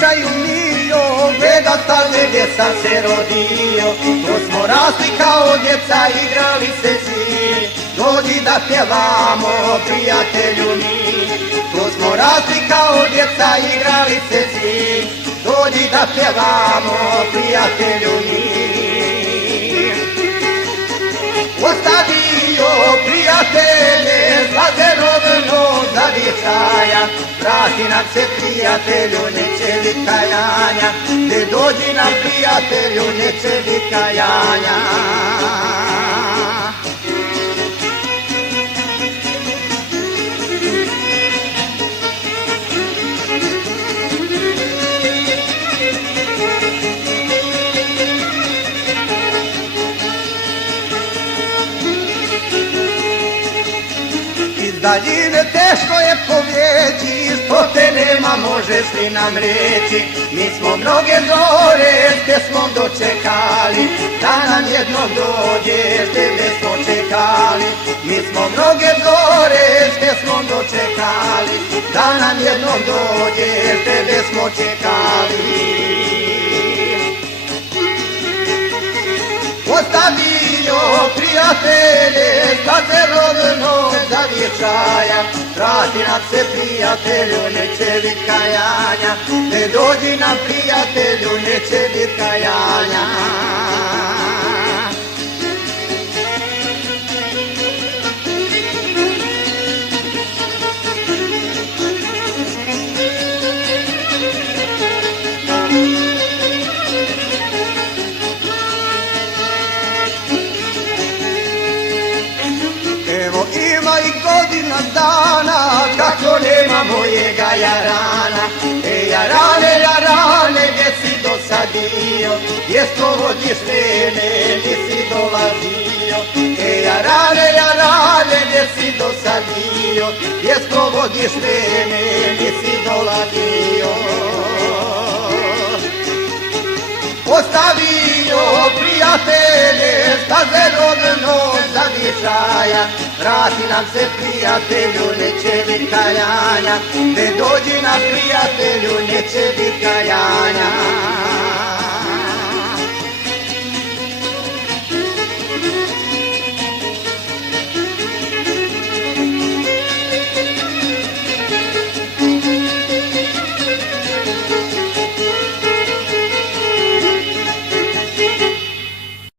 navričaju mio, gleda stalne gdje sam se rodio. Tu smo rasli kao djeca, igrali se svi, dođi da pjevamo, prijatelju mi. Tu smo rasli kao djeca, igrali se svi, dođi da pjevamo, prijatelju mi. Ostavio prijatelje, zlazerovno zavičaja, vrati nam se prijatelju, neće bit kajanja, gdje dođi nam prijatelju, neće bit kajanja. Daljine teško je povjeći, što te nema možeš li nam reći. Mi smo mnoge zore s pjesmom dočekali, da nam jednog dođeš, tebe smo čekali. Mi smo mnoge zore s pjesmom dočekali, da nam jednog dođeš, tebe smo čekali. Ostavio prijatelje, stazerovno zavječaja, vrati nam se prijatelju, neće bit kajanja, ne dođi nam prijatelju, neće bit kajanja. Ima i godina dana, kako nema mojega jarana. Jarane, gdje si do sad bio, gdje sprovodiš mene, nisi dolazio. Jarane, gdje si do sad bio, gdje sprovodiš mene, nisi dolazio. Ostavio prijatelje, stazerovno zavičaja, vrati nam se prijatelju, neće bit kajanja, ne dođi nam prijatelju, neće bit kajanja.